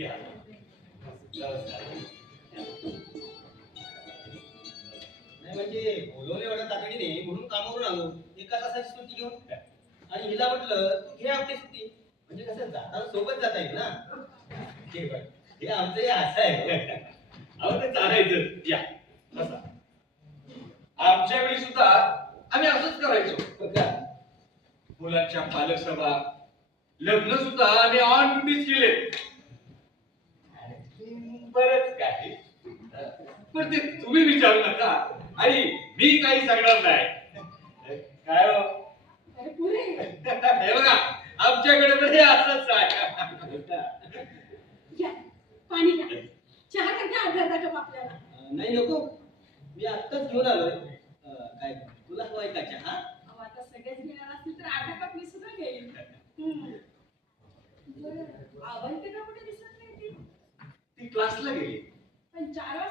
या. नमस्कार. नाही म्हणजे बोलवलं एवढ्या तातडीने म्हणून कामावरून आलो. एका तासाची सुट्टी घेऊन आणि हिला म्हटलं तू घे आपली सुट्टी म्हणजे कसं जाताना सोबत जाता येईल ना. हे आमचं हे असं आहे. अहो ते चालायचं. या बसा. आमच्या वेळी सुद्धा आम्ही असंच करायचो. का? मुलांच्या पालक सभा, लग्न सुद्धा आम्ही ऑन ड्युटीच केले. बरंच काही पण ते तुम्ही विचारू नका आणि मी काही सांगणार नाही. काय हो? हे बघा आमच्याकडे पण हे असंच आहे. घ्या, पाणी घ्या. चहा करता अर्धा कप आपल्याला. नाही नको मी आत्ताच घेऊन आलोय. काय तुला हवाय का चहा? अहो, आता सगळेच घेणार असतील तर अर्धा कप मी सुद्धा घेईन. बरं, आवडते का कुठे दिसत नाही ती? ती क्लासला गेली. पण 4